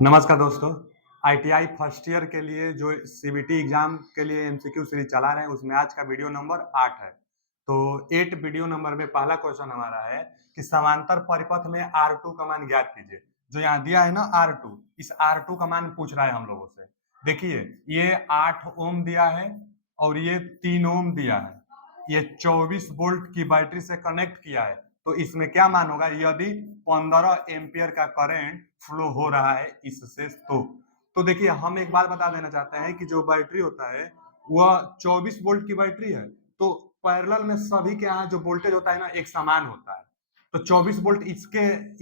नमस्कार दोस्तों। ITI first year के लिए जो सीबीटी एग्जाम के लिए एमसीक्यू सीरीज चला रहे हैं उसमें आज का वीडियो नंबर 8 है। तो 8 वीडियो नंबर में पहला क्वेश्चन हमारा है कि समांतर परिपथ में R2 का मान ज्ञात कीजिए। जो यहाँ दिया है ना R2, इस R2 का मान पूछ रहा है हम लोगों से। देखिए ये 8 ओम दिया है और ये 3 ओम दिया है। ये 24 वोल्ट की बैटरी से कनेक्ट किया है, तो इसमें क्या मान होगा यदि 15 एम्पियर का करंट फ्लो हो रहा है इससे। तो देखिए हम एक बात बता देना चाहते हैं कि जो बैटरी होता है वह 24 वोल्ट की बैटरी है, तो पैरेलल में सभी के यहाँ जो वोल्टेज होता है ना एक समान होता है। तो 24 वोल्ट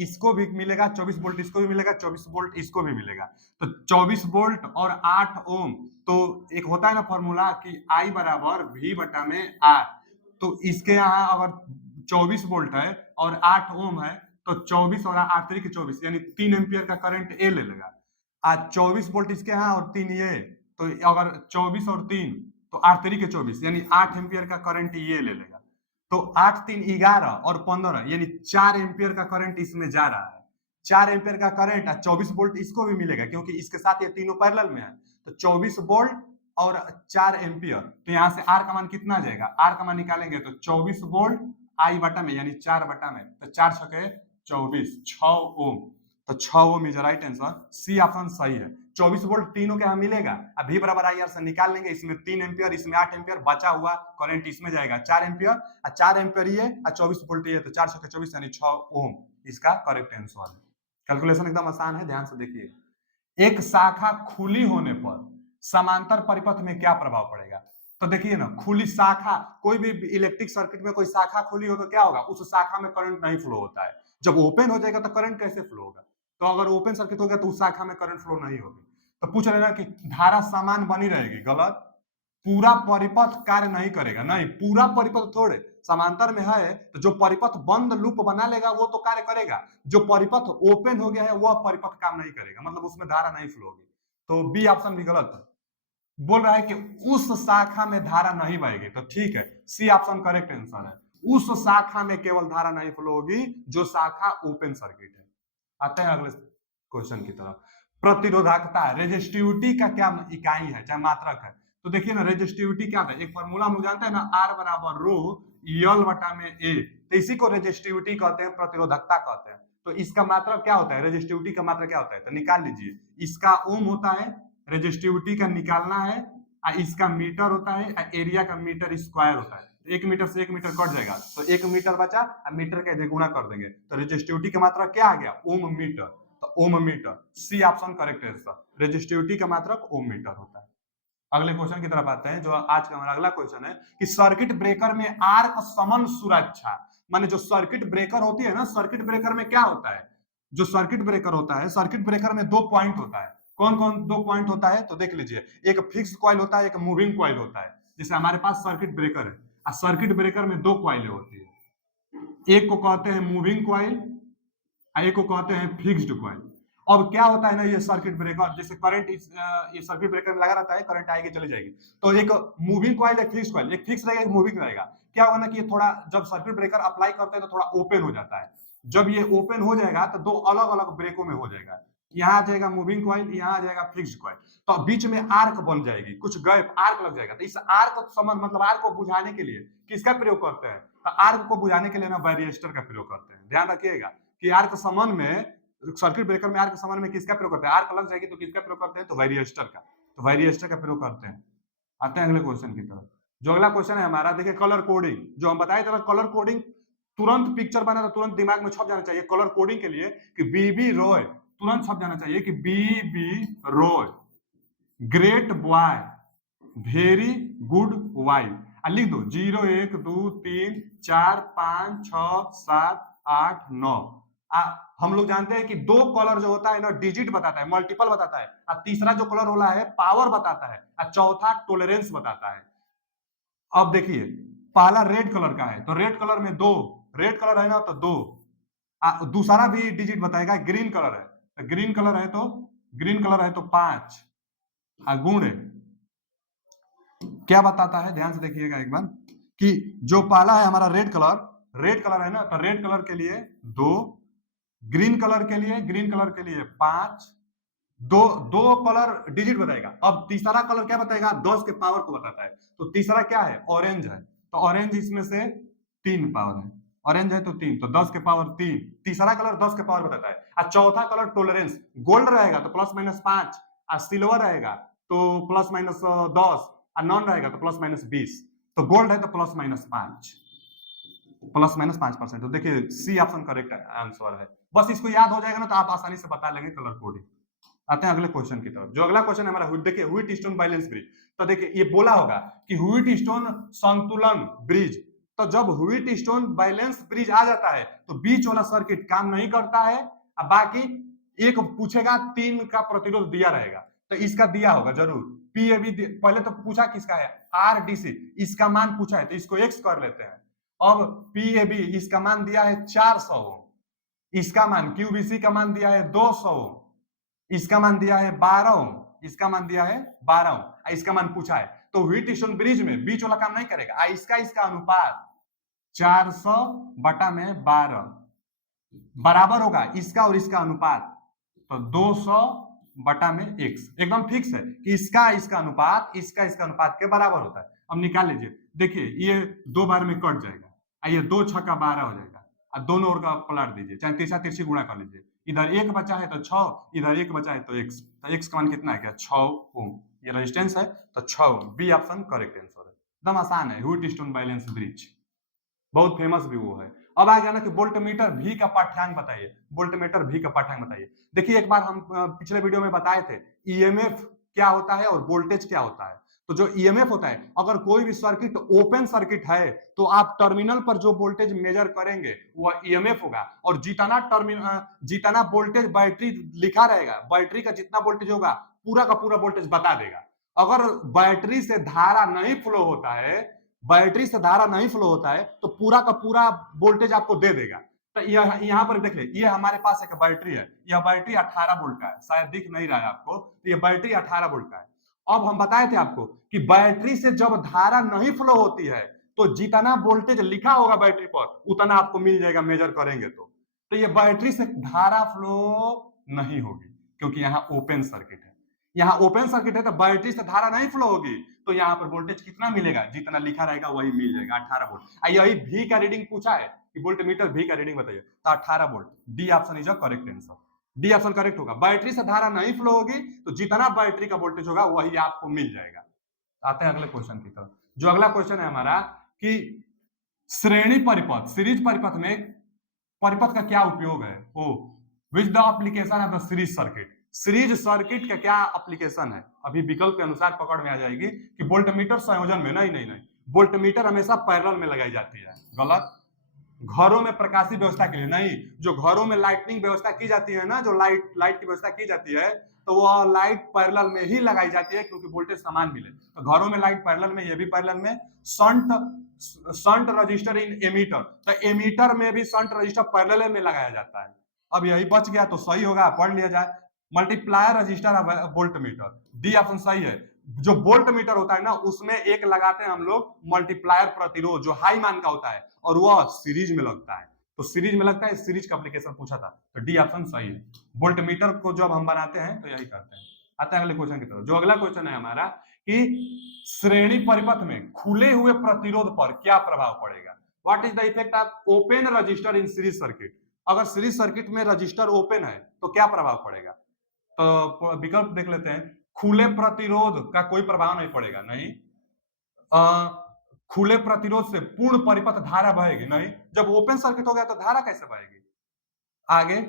इसको भी मिलेगा, 24 वोल्ट इसको भी मिलेगा, 24 वोल्ट इसको भी मिलेगा। तो 24 वोल्ट और 8 ओम, तो एक होता है ना फॉर्मूला कि I बराबर V बटा में R। तो इसके यहाँ अगर 24 वोल्ट है और 8 ओम है तो 24 और 8 3 के 24 यानी 3 एम्पियर का करंट ए ले लेगा। आज 24 वोल्ट इसके यहाँ और 3 ये, तो अगर 24 और 3 तो 8 3 के 24 यानी 8 एम्पियर का करंट ये ले लेगा। तो 8 3 11 और 15 यानी 4 एम्पियर का करंट इसमें जा रहा है। 4 एम्पियर का करंट 24 वोल्ट इसको भी मिलेगा क्योंकि इसके साथ ये तीनों पैरेलल में है। तो 24 वोल्ट और 4 एम्पियर, तो यहाँ से आर का मान कितना आ जाएगा? आर का मान निकालेंगे तो 24 वोल्ट आई बटा में यानी 4 बटा में, तो 4 छके 24, 6 ओम। तो 6 ohm is right answer, C option सही है। 24 वोल्ट तीनों के यहाँ मिलेगा। अब भी बराबर आई आर से निकाल लेंगे, इसमें 3 एम्पियर इसमें 8 एम्पियर, बचा हुआ करंट इसमें जाएगा 4 एम्पियर और 4 एम्पियर ये और 24 वोल्ट ये, तो 4 छके 24 यानी 6 ओम इसका करेक्ट आंसर है। कैलकुलेशन एकदम आसान है, ध्यान से देखिए। एक शाखा खुली होने पर समांतर परिपथ में क्या प्रभाव पड़ेगा? तो देखिए ना, खुली शाखा, कोई भी इलेक्ट्रिक सर्किट में कोई शाखा खुली हो तो क्या होगा? उस शाखा में करंट नहीं फ्लो होता है। जब ओपन हो जाएगा तो करंट कैसे फ्लो होगा? तो अगर ओपन सर्किट हो गया तो उस शाखा में करंट फ्लो नहीं होगी। तो पूछ रहे ना कि धारा समान बनी रहेगी, गलत। पूरा परिपथ कार्य नहीं करेगा, नहीं, पूरा परिपथ थोड़े, समांतर में है तो जो परिपथ बंद लूप बना लेगा वो तो कार्य करेगा। जो परिपथ ओपन हो गया है वह परिपथ काम नहीं करेगा, मतलब उसमें धारा नहीं फ्लो होगी। तो बी ऑप्शन भी गलत है। बोल रहा है कि उस शाखा में धारा नहीं बहेगी, तो ठीक है, सी ऑप्शन करेक्ट आंसर है। उस शाखा में केवल धारा नहीं फ्लो होगी जो शाखा ओपन सर्किट है। आते हैं अगले क्वेश्चन की तरफ। प्रतिरोधकता, रेजिस्टिविटी का क्या इकाई है, चाहे मात्रक है? तो देखिए ना, रेजिस्टिविटी क्या है? एक फॉर्मूला हम लोग जानते हैं ना, आर बराबर रो यल बटा में ए। तो इसी को रेजिस्टिविटी कहते हैं, प्रतिरोधकता कहते हैं। तो इसका मात्रक क्या होता है? रेजिस्टिविटी का मात्रक क्या होता है? तो निकाल लीजिए। इसका ओम होता है, रेजिस्टिविटी का निकालना है, इसका मीटर होता है, एरिया का मीटर स्क्वायर होता है। 1 मीटर से 1 मीटर कट जाएगा तो 1 मीटर बचा, मीटर का गुणा कर देंगे तो रेजिस्टिविटी का मात्रक क्या आ गया? Ohm meter. तो ohm meter, C option correct answer. Resistivity का मात्रक ओम मीटर होता है। अगले क्वेश्चन की तरफ आते हैं, जो आज का हमारा अगला क्वेश्चन है कि सर्किट ब्रेकर में आर्क समन सुरक्षा, माने जो सर्किट ब्रेकर होती है ना, सर्किट ब्रेकर में क्या होता है? जो सर्किट ब्रेकर होता है, सर्किट ब्रेकर में 2 पॉइंट होता है। कौन कौन 2 पॉइंट होता है? तो देख लीजिए, एक फिक्स कॉइल होता है, एक मूविंग कॉइल होता है। जैसे हमारे पास सर्किट ब्रेकर है और सर्किट ब्रेकर में 2 कॉइलें होती है, एक को कहते हैं मूविंग कॉइल, एक को कहते हैं फिक्स्ड कॉइल। अब क्या होता है ना, ये सर्किट ब्रेकर, जैसे करंट ये सर्किट ब्रेकर में लगा रहता है, करंट आएगी चली जाएगी। तो एक मूविंग कॉइल, एक फिक्स कॉइल, एक फिक्स रहेगा, एक मूविंग रहेगा। क्या होगा ना कि ये थोड़ा, जब सर्किट ब्रेकर अप्लाई करते हैं तो थोड़ा ओपन हो जाता है। जब ये ओपन हो जाएगा तो 2 अलग अलग ब्रेकों में हो जाएगा। यहाँ आ जाएगा मूविंग कॉइल, यहाँ आ जाएगा फिक्स्ड कॉइल, तो बीच में आर्क बन जाएगी, कुछ गैप आर्क लग जाएगा। तो इस आर्क समझ, मतलब आर्क को बुझाने के लिए किसका प्रयोग करते हैं? तो आर्क को बुझाने के लिए ना वायरिस्टर का प्रयोग करते हैं। ध्यान रखिएगा कि आर्क समन में, सर्किट ब्रेकर में आर्क समन में किसका प्रयोग करते हैं? आर्क लग जाएगी तो किसका प्रयोग करते हैं? तो वायरिस्टर का। तो वायरिस्टर का प्रयोग करते हैं। आते हैं अगले क्वेश्चन की तरफ। जो अगला क्वेश्चन है हमारा, देखिए, कलर कोडिंग। जो हम बताए थे कलर कोडिंग, तुरंत पिक्चर बना तो तुरंत दिमाग में छप जाना चाहिए कलर कोडिंग के लिए कि बीबी रॉय, तुरंत छप जाना चाहिए कि B B Roy great boy, very good wife. लिख दो 0 1 2 3 4 5 6 7 8 9। हम लोग जानते हैं कि 2 कलर जो होता है ना, डिजिट बताता है, मल्टीपल बताता है, और तीसरा जो कलर वाला है पावर बताता है, और चौथा टॉलरेंस बताता है। अब देखिए, पहला रेड कलर का है तो रेड कलर में 2, रेड कलर है ना तो 2। दूसरा भी डिजिट बताएगा, ग्रीन कलर है तो ग्रीन कलर है तो, ग्रीन कलर है तो 5। गुण क्या बताता है? ध्यान से देखिएगा एक बार कि जो पहला है हमारा रेड कलर, रेड कलर है ना, तो रेड कलर के लिए 2, ग्रीन कलर के लिए, ग्रीन कलर के लिए 5, दो दो कलर डिजिट बताएगा। अब तीसरा कलर क्या बताएगा, 10 के पावर को बताता है। तो तीसरा क्या है, ऑरेंज है, तो ऑरेंज इसमें से 3 पावर है, ऑरेंज है तो 3, तो 10 के पावर 3, तीसरा कलर 10 के पावर बताता है। और चौथा कलर टॉलरेंस, गोल्ड रहेगा तो +-5, और सिल्वर रहेगा तो +-10, और नॉन रहेगा तो +-20। तो गोल्ड है तो +-5, +-5%। तो देखिए सी ऑप्शन करेक्ट आंसर है। बस इसको याद हो जाएगा ना तो आप आसानी से बता लेंगे कलर कोडिंग। आते हैं अगले क्वेश्चन की तरफ। जो अगला क्वेश्चन है हमारा, देखिए व्हीट स्टोन बैलेंस ब्रिज। तो देखिए ये बोला होगा कि व्हीट स्टोन संतुलन ब्रिज, तो जब व्हीट स्टोन बैलेंस ब्रिज आ जाता है तो बीच वाला सर्किट काम नहीं करता है, और बाकी एक पूछेगा 3 का प्रतिरोध दिया रहेगा, तो इसका दिया होगा जरूर। पीएबी पहले तो पूछा किसका है, आरडीसी, इसका मान पूछा है तो इसको एक्स कर लेते हैं। अब पीएबी इसका मान दिया है 400, इसका मान क्यूबीसी का मान दिया है 200, इसका मान दिया है 12, इसका मान दिया है 12, इसका मान पूछा है। तो व्हीट स्टोन ब्रिज में बीच वाला काम नहीं करेगा। इसका अनुपात 400/12 बराबर होगा इसका और इसका अनुपात, तो 200/x एकदम फिक्स है कि इसका अनुपात इसका अनुपात के बराबर होता है। अब निकाल लीजिए, देखिए ये 2 बार में कट जाएगा, ये 2 छक्का 12 हो जाएगा, और दोनों ओर का पलट दीजिए, चाहे तीसरा तिरछी गुणा कर लीजिए। इधर 1 बचा है तो 6, इधर 1 बचा है तो x, तो x का मान कितना है, क्या 6 ओम, ये रेजिस्टेंस है तो 6 ओम। बी ऑप्शन करेक्ट आंसर है, एकदम आसान है। व्हीट स्टोन बैलेंस ब्रिज बहुत फेमस भी वो है। अब आ गया ना कि वोल्टमीटर भी का पाठ्यांक बताइए, वोल्टमीटर भी का पाठ्यांक बताइए। देखिए एक बार हम पिछले वीडियो में बताए थे ईएमएफ क्या होता है और वोल्टेज क्या होता है। तो जो ईएमएफ होता है, अगर कोई भी सर्किट ओपन सर्किट है तो आप टर्मिनल पर जो वोल्टेज मेजर करेंगे वह ईएमएफ होगा, और जितना वोल्टेज बैटरी लिखा रहेगा, बैटरी का जितना वोल्टेज होगा पूरा का पूरा वोल्टेज बता देगा। अगर बैटरी से धारा नहीं फ्लो होता है, बैटरी से धारा नहीं फ्लो होता है तो पूरा का पूरा वोल्टेज आपको दे देगा। तो यहाँ पर देख ले, ये हमारे पास एक बैटरी है, यह बैटरी 18 वोल्ट का है, शायद दिख नहीं रहा है आपको, तो ये बैटरी 18 वोल्ट का है। अब हम बताए थे आपको कि बैटरी से जब धारा नहीं फ्लो होती है तो जितना वोल्टेज लिखा होगा बैटरी पर उतना आपको मिल जाएगा मेजर करेंगे तो ये बैटरी से धारा फ्लो नहीं होगी, क्योंकि यहाँ ओपन सर्किट है। यहाँ ओपन सर्किट है तो बैटरी से धारा नहीं फ्लो होगी, तो यहाँ पर वोल्टेज कितना मिलेगा, जितना लिखा रहेगा वही मिल जाएगा, 18 वोल्ट। यही भी का रीडिंग पूछा है कि वोल्टमीटर भी का रीडिंग बताइए, तो 18 volt. D option is a correct answer, D option correct होगा। बैटरी से धारा नहीं फ्लो होगी तो जितना बैटरी का वोल्टेज होगा वही आपको मिल जाएगा। आते हैं अगले क्वेश्चन की तरफ। जो अगला क्वेश्चन है हमारा कि श्रेणी परिपथ, सीरीज परिपथ में परिपथ का क्या उपयोग है, oh which the application of the series circuit. Series circuit का क्या एप्लीकेशन है, अभी विकल्प के अनुसार पकड़ में आ जाएगी कि वोल्टमीटर संयोजन में, नहीं, वोल्टमीटर हमेशा पैरेलल में लगाई जाती है, गलत। घरों में प्रकाशीय व्यवस्था के लिए नहीं, जो घरों में लाइटनिंग व्यवस्था की जाती है ना, जो लाइट की व्यवस्था की जाती है तो वह लाइट पैरेलल में ही लगाई जाती है, क्योंकि वोल्टेज समान मिले। तो घरों में लाइट पैरेलल में, ये भी पैरेलल में। शंट रजिस्टर इन एमीटर, तो एमीटर में भी शंट रजिस्टर पैरेलल में लगाया जाता है। अब यही बच गया तो सही होगा, पढ़ लिया जाए। Multiplier register voltmeter, D option सही है। जो वोल्ट मीटर होता है ना उसमें एक लगाते हैं हम लोग मल्टीप्लायर प्रतिरोध, जो हाई मान का होता है, और वह सीरीज में लगता है। तो सीरीज में लगता है, सीरीज का एप्लीकेशन पूछा था, तो डी ऑप्शन सही है। वोल्ट मीटर को जब हम बनाते हैं तो यही करते हैं। आते हैं अगले क्वेश्चन की तरफ। जो अगला क्वेश्चन है हमारा कि श्रेणी परिपथ में खुले हुए प्रतिरोध पर क्या प्रभाव पड़ेगा। What is the effect of open register in series circuit. अगर सीरीज सर्किट में रजिस्टर ओपन है तो क्या प्रभाव पड़ेगा। तो विकल्प देख लेते हैं। खुले प्रतिरोध का कोई प्रभाव नहीं पड़ेगा, नहीं। खुले प्रतिरोध से पूर्ण परिपथ धारा बहेगी, नहीं। जब ओपन सर्किट हो गया तो धारा कैसे बहेगी। आगे,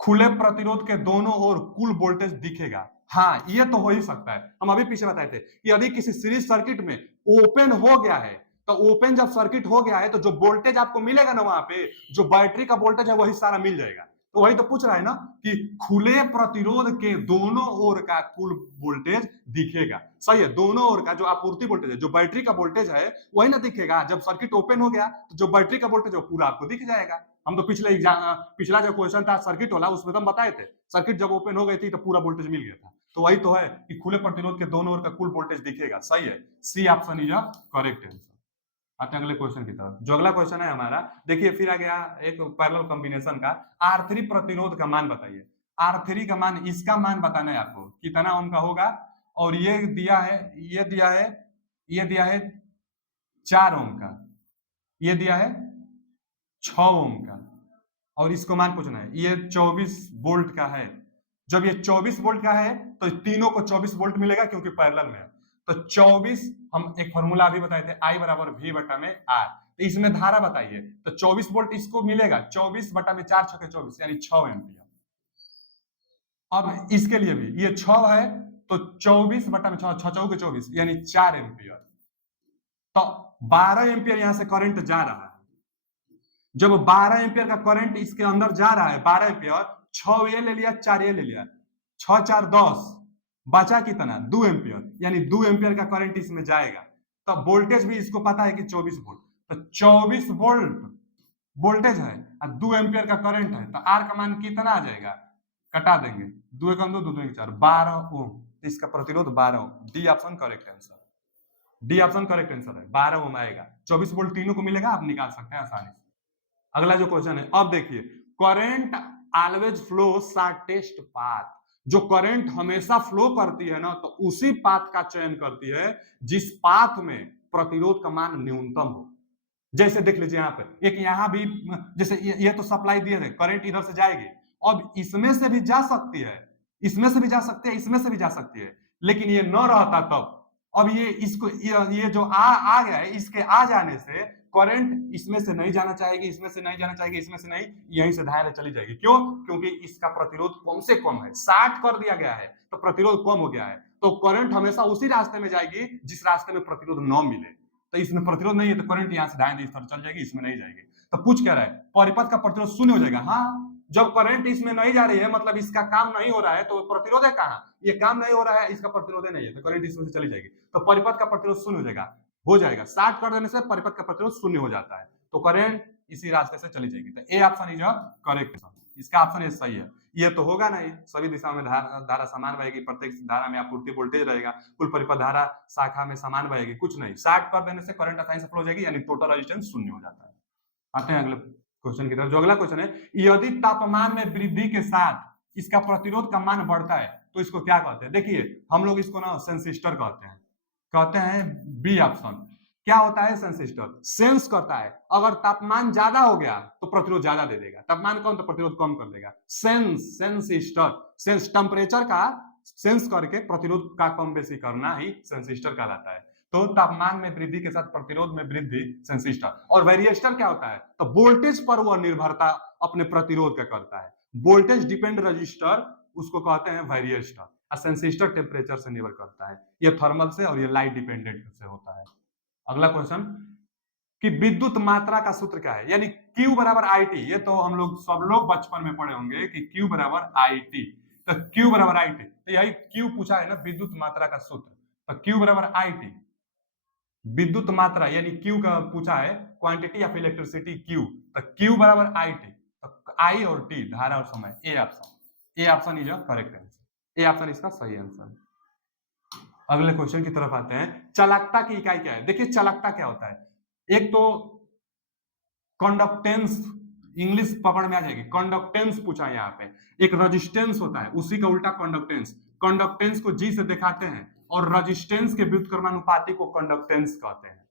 खुले प्रतिरोध के दोनों ओर कुल वोल्टेज दिखेगा। हाँ, ये तो हो ही सकता है, हम अभी पीछे बताए थे कि यदि किसी सीरीज सर्किट में ओपन हो गया है, तो ओपन जब सर्किट हो गया है तो जो वोल्टेज आपको मिलेगा ना, वहां पे जो बैटरी का वोल्टेज है वही सारा मिल जाएगा। तो वही तो पूछ रहा है ना कि खुले प्रतिरोध के दोनों ओर का कुल वोल्टेज दिखेगा। सही है, दोनों ओर का जो आपूर्ति वोल्टेज है, जो बैटरी का वोल्टेज है वही ना दिखेगा। जब सर्किट ओपन हो गया तो जो बैटरी का वोल्टेज है वो पूरा आपको दिख जाएगा। हम तो पिछला जो क्वेश्चन था सर्किट वाला, उसमें तो हम बताए थे सर्किट जब ओपन हो गई थी तो पूरा वोल्टेज मिल गया था। तो वही तो है कि खुले प्रतिरोध के दोनों ओर का कुल वोल्टेज दिखेगा। सही है, C option is correct answer. आते हैं अगले क्वेश्चन की तरफ। जो अगला क्वेश्चन है हमारा, देखिए फिर आ गया एक पैरेलल कॉम्बिनेशन का। R3 प्रतिरोध का मान बताइए। R3 का मान, इसका मान बताना है आपको कितना ओम का होगा। और ये दिया है 4 ओम का, ये दिया है 6 ओम का, और इसको मान पूछना है। ये 24 वोल्ट का है। जब ये 24 वोल्ट का है तो तीनों को 24 वोल्ट मिलेगा क्योंकि पैरेलल में है। तो 24, हम एक फॉर्मूला अभी बताए थे, I बराबर V बटा में R। तो इसमें धारा बताइए, तो 24 वोल्ट इसको मिलेगा 24 बटा में 4 छके 24 यानी 6 एम्पियर। अब इसके लिए भी ये 6 है तो 24 बटा में 6 चौके 24 यानी 4 एम्पियर। तो 12 एम्पियर यहां से करंट जा रहा है। जब 12 एम्पियर का करंट इसके अंदर जा रहा है, 12 एम्पियर, 6 ये ले लिया 4 ये ले लिया, 6 4 10, बचा कितना 2 एम्पियर, यानी 2 एम्पियर का करंट इसमें जाएगा। तो वोल्टेज भी इसको पता है कि 24 वोल्ट, तो 24 वोल्ट वोल्टेज है और 2 एम्पियर का करंट है, तो आर का मान कितना आ जाएगा, कटा देंगे, 2 1 2 2 1 4, 12 ओम। इसका प्रतिरोध 12 ohm. D option correct answer, D option correct answer है, 12 ओम आएगा। 24 वोल्ट तीनों को मिलेगा, आप निकाल सकते हैं आसानी से। अगला जो क्वेश्चन है, अब देखिए, current always flow shortest path. जो करंट हमेशा फ्लो करती है ना, तो उसी पाथ का चयन करती है जिस पाथ में प्रतिरोध का मान न्यूनतम हो। जैसे देख लीजिए यहाँ पे, एक यहाँ भी, जैसे ये तो सप्लाई दिए थे, करंट इधर से जाएगी, अब इसमें से भी जा सकती है, इसमें से भी जा सकती है, इसमें से भी जा सकती है, लेकिन ये न रहता तब। अब ये इसको ये जो आ गया है, इसके आ जाने से करंट इसमें से नहीं जाना चाहेगी, इसमें से नहीं जाना चाहेगी, इसमें से नहीं, यहीं से धारा चली जाएगी। क्यों? क्योंकि इसका प्रतिरोध कम से कम है, 60 कर दिया गया है, तो प्रतिरोध कम हो गया है, तो करंट हमेशा उसी रास्ते में जाएगी जिस रास्ते में प्रतिरोध न मिले। तो इसमें प्रतिरोध नहीं है, तो करंट यहाँ से दाएं तरफ चल जाएगी, इसमें नहीं जाएगी। तो पूछ क्या रहा है, परिपथ का प्रतिरोध शून्य हो जाएगा। हाँ, जब करंट इसमें नहीं जा रही है, मतलब इसका काम नहीं हो रहा है, तो प्रतिरोध है कहाँ, ये काम नहीं हो रहा है, इसका प्रतिरोध नहीं है, तो करंट इसमें से चली जाएगी, तो परिपथ का प्रतिरोध शून्य हो जाएगा। 60 कर देने से परिपथ का प्रतिरोध शून्य हो जाता है, तो करंट इसी रास्ते से चली जाएगी। तो ए ऑप्शन इज करेक्ट, इसका ऑप्शन ये सही है। ये तो होगा नहीं, सभी दिशाओं में धारा समान बहेगी, प्रत्येक धारा में आपूर्ति वोल्टेज रहेगा, कुल परिपथ धारा शाखा में समान बहेगी, कुछ नहीं। 60 कर देने से करंट आसानी से फ्लो हो जाएगी, यानी टोटल रेजिस्टेंस शून्य हो जाता है। आते हैं अगले क्वेश्चन की तरफ। जो अगला क्वेश्चन है, यदि तापमान में वृद्धि के साथ इसका प्रतिरोध का मान बढ़ता है तो इसको क्या कहते हैं? देखिए, हम लोग इसको ना सेंसिस्टर कहते हैं बी ऑप्शन। क्या होता है सेंसिस्टर? सेंस करता है, अगर तापमान ज्यादा हो गया तो प्रतिरोध ज्यादा दे देगा, तापमान कम तो प्रतिरोध कम कर देगा। सेंसिस्टर, सेंस टेम्परेचर का सेंस करके प्रतिरोध का कम बेसी करना ही सेंसिस्टर कहलाता है। तो तापमान में वृद्धि के साथ प्रतिरोध में वृद्धि सेंसिस्टर। और वेरिएस्टर क्या होता है? तो वोल्टेज पर वह निर्भरता अपने प्रतिरोध का करता है, वोल्टेज डिपेंड रजिस्टर उसको कहते हैं वेरिएस्टर। सेंसिस्टर टेम्परेचर से निर्भर करता है, ये थर्मल से और ये लाइट डिपेंडेंट से होता है। अगला क्वेश्चन, कि विद्युत मात्रा का सूत्र क्या है? यानी Q बराबर IT। ये तो हम लोग सब लोग बचपन में पढ़े होंगे कि Q बराबर IT। तो Q बराबर IT, तो यही Q पूछा है ना, विद्युत मात्रा का सूत्र। तो Q बराबर IT, विद्युत मात्रा यानी Q का पूछा है, क्वांटिटी ऑफ इलेक्ट्रिसिटी Q। तो Q बराबर IT, तो I और T धारा और समय। A option is correct answer, A option इसका सही आंसर। अगले क्वेश्चन की तरफ आते हैं। चालकता की इकाई क्या है? देखिए, चालकता क्या होता है, एक तो कंडक्टेंस, इंग्लिश पकड़ में आ जाएगी, कंडक्टेंस पूछा है यहाँ पे। एक रेजिस्टेंस होता है, उसी का उल्टा कंडक्टेंस। कंडक्टेंस को जी से दिखाते हैं, और रेजिस्टेंस के व्युत्क्रमानुपाती को कंडक्टेंस कहते हैं।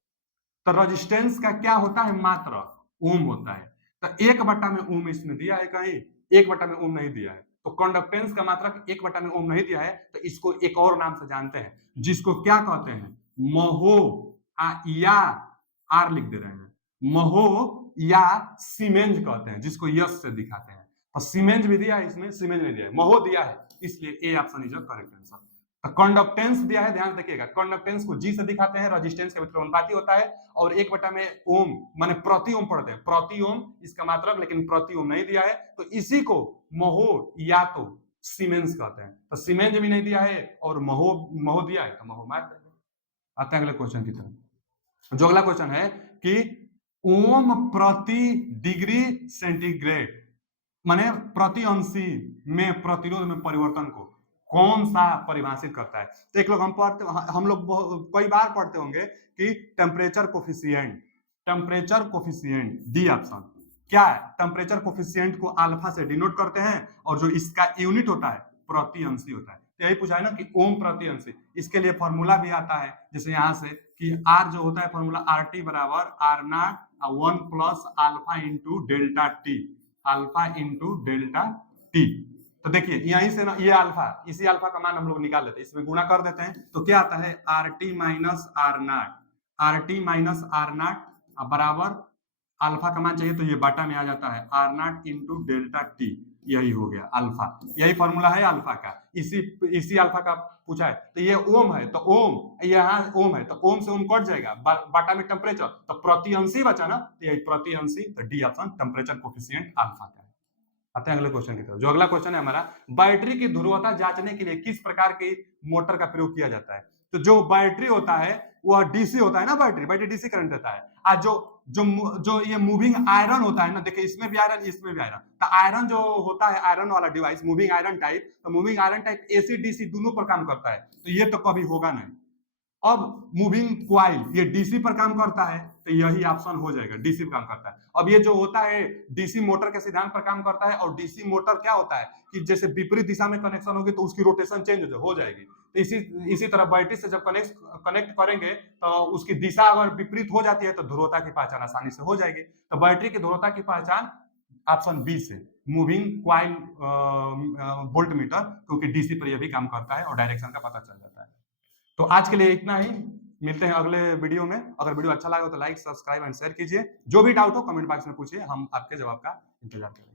तो रेजिस्टेंस का क्या होता है? मात्रा, ओम होता है। तो 1 में ओम इसमें दिया है, कहीं 1 में ओम नहीं दिया है। तो कंडक्टेंस का मात्रा 1 में ओम नहीं दिया है, तो इसको एक और नाम से जानते हैं, जिसको क्या कहते हैं? महो या आर लिख दे रहे हैं, महो या सीमेंज कहते हैं, जिसको यस से दिखाते हैं। तो सीमेंज भी दिया है, इसमें सीमेंज नहीं दिया है, महो दिया है, इसलिए A option is correct answer. तो कंडक्टेंस दिया है, ध्यान देखिएगा, कंडक्टेंस को जी से दिखाते हैं, रेजिस्टेंस का व्युत्क्रमानुपाती होता है, और 1 में ओम माने प्रति ओम पढ़ते हैं, प्रति ओम इसका मतलब, लेकिन प्रति ओम नहीं दिया है, तो इसी को महो या तो सीमेंस कहते हैं। तो सीमेंज भी नहीं दिया है और महो दिया है, तो महो मार देंगे। आते हैं अगले क्वेश्चन की तरफ। जो अगला क्वेश्चन है कि ओम प्रति डिग्री सेंटीग्रेड माने प्रति अंशी में प्रतिरोध में परिवर्तन को कौन सा परिभाषित करता है? तो एक लोग हम लोग कई बार पढ़ते होंगे कि टेम्परेचर कोफिशिएंट, डी ऑप्शन। क्या है, टेम्परेचर कोफिशिएंट को अल्फा से डिनोट करते हैं और जो इसका यूनिट होता है प्रति अंशी होता है। तो यही पूछा है ना कि ओम प्रति अंशी, इसके लिए फॉर्मूला भी आता है जैसे यहाँ से कि आर जो होता है फॉर्मूला आर टी बराबर R naught 1 plus alpha into delta T, alpha into delta T. तो देखिए यहीं से ना ये अल्फा, इसी अल्फा का मान हम लोग निकाल लेते हैं, इसमें गुणा कर देते हैं तो क्या आता है R T minus R naught, R T minus R naught बराबर अल्फा का मान चाहिए तो ये बाटा में आ जाता है R naught into delta T, यही हो गया अल्फा, यही फॉर्मूला है अल्फा का। इसी अल्फा का पूछा है तो ये ओम है तो ओम, यहाँ ओम है तो ओम से ओम कट जाएगा, बाटा में टेम्परेचर तो प्रति अंशी बचा ना, तो यही प्रति अंशी, तो D option temperature coefficient alpha का है। आते हैं अगले क्वेश्चन की तरफ। जो अगला क्वेश्चन है हमारा, बैटरी की ध्रुवता जांचने के लिए किस प्रकार की मोटर का प्रयोग किया जाता है। तो जो बैटरी होता है वह डीसी होता है ना, बैटरी डीसी करंट देता है। आज जो ये मूविंग आयरन होता है ना, देखिए इसमें भी आयरन इसमें भी आयरन, तो आयरन जो होता है आयरन वाला डिवाइस मूविंग आयरन टाइप, तो moving iron type AC DC दोनों पर काम करता है, तो ये तो कभी होगा नहीं। अब मूविंग क्वाइल ये डीसी पर काम करता है तो यही ऑप्शन हो जाएगा, डीसी पर काम करता है। अब ये जो होता है डीसी मोटर के सिद्धांत पर काम करता है, और डीसी मोटर क्या होता है कि जैसे विपरीत दिशा में कनेक्शन होगी तो उसकी रोटेशन चेंज हो जाएगी, तो इसी तरह बैटरी से जब कनेक्ट करेंगे तो उसकी दिशा अगर विपरीत हो जाती है तो ध्रुवता की पहचान आसानी से हो जाएगी। तो बैटरी की ध्रुवता की पहचान ऑप्शन बी से मूविंग क्वाइल वोल्ट मीटर, क्योंकि डीसी पर यह भी काम करता है और डायरेक्शन का पता चल जाता है। तो आज के लिए इतना ही, मिलते हैं अगले वीडियो में। अगर वीडियो अच्छा लगा तो लाइक सब्सक्राइब एंड शेयर कीजिए। जो भी डाउट हो कमेंट बॉक्स में पूछिए, हम आपके जवाब का इंतजार करेंगे।